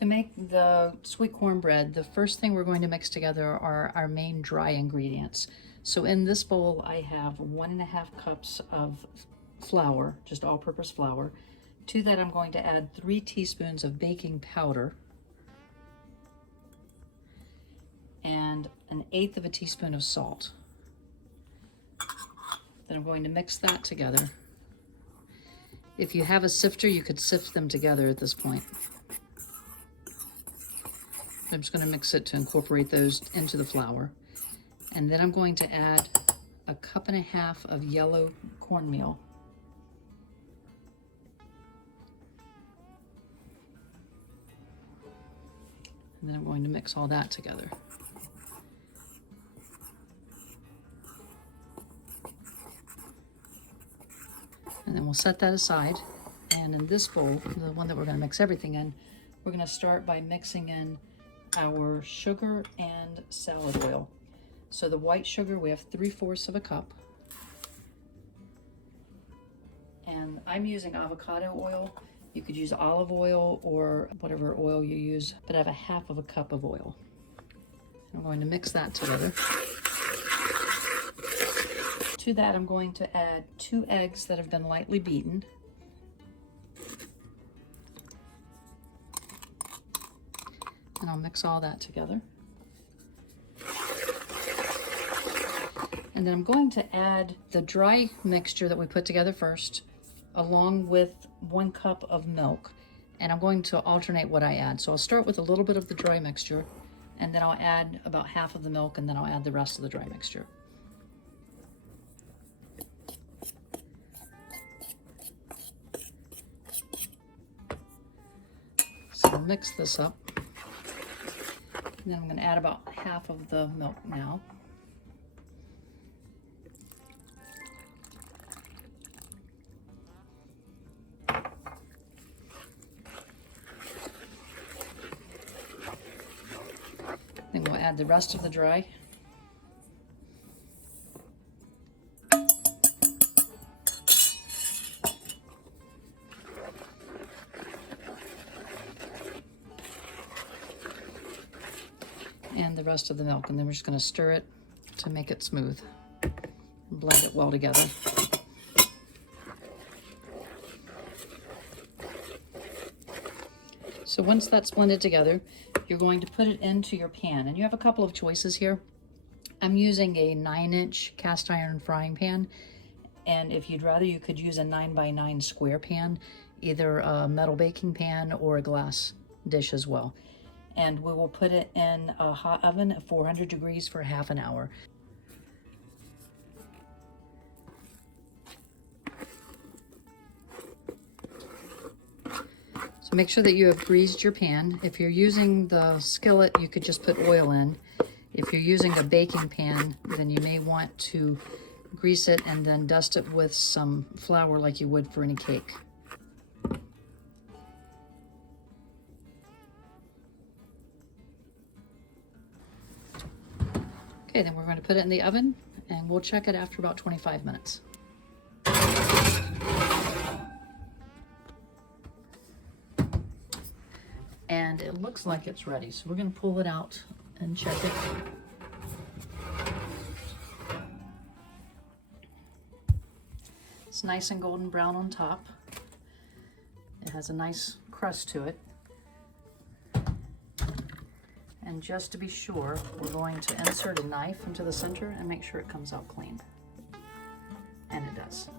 To make the sweet cornbread, the first thing we're going to mix together are our main dry ingredients. So in this bowl, I have 1.5 cups of flour, just all-purpose flour. To that, I'm going to add 3 teaspoons of baking powder and 1/8 of a teaspoon of salt. Then I'm going to mix that together. If you have a sifter, you could sift them together at this point. I'm just going to mix it to incorporate those into the flour. And then I'm going to add 1.5 cups of yellow cornmeal. And then I'm going to mix all that together. And then we'll set that aside. And in this bowl, the one that we're going to mix everything in, we're going to start by mixing in our sugar and salad oil. So the white sugar, we have 3/4 of a cup. And I'm using avocado oil. You could use olive oil or whatever oil you use, but I have 1/2 cup of oil. I'm going to mix that together. To that, I'm going to add 2 eggs that have been lightly beaten. And I'll mix all that together. And then I'm going to add the dry mixture that we put together first, along with 1 cup of milk. And I'm going to alternate what I add. So I'll start with a little bit of the dry mixture, and then I'll add about 1/2 of the milk, and then I'll add the rest of the dry mixture. So I'll mix this up. And then I'm going to add about 1/2 of the milk now. Then we'll add the rest of the dry. And the rest of the milk, and then we're just going to stir it to make it smooth and blend it well together. So once that's blended together, you're going to put it into your pan, and you have a couple of choices here. I'm using a 9-inch cast iron frying pan, and if you'd rather, you could use a 9x9 square pan, either a metal baking pan or a glass dish as well. And we will put it in a hot oven at 400 degrees for 1/2 hour. So make sure that you have greased your pan. If you're using the skillet, you could just put oil in. If you're using a baking pan, then you may want to grease it and then dust it with some flour like you would for any cake. Okay, then we're going to put it in the oven, and we'll check it after about 25 minutes. And it looks like it's ready, so we're going to pull it out and check it. It's nice and golden brown on top. It has a nice crust to it. And just to be sure, we're going to insert a knife into the center and make sure it comes out clean. And it does.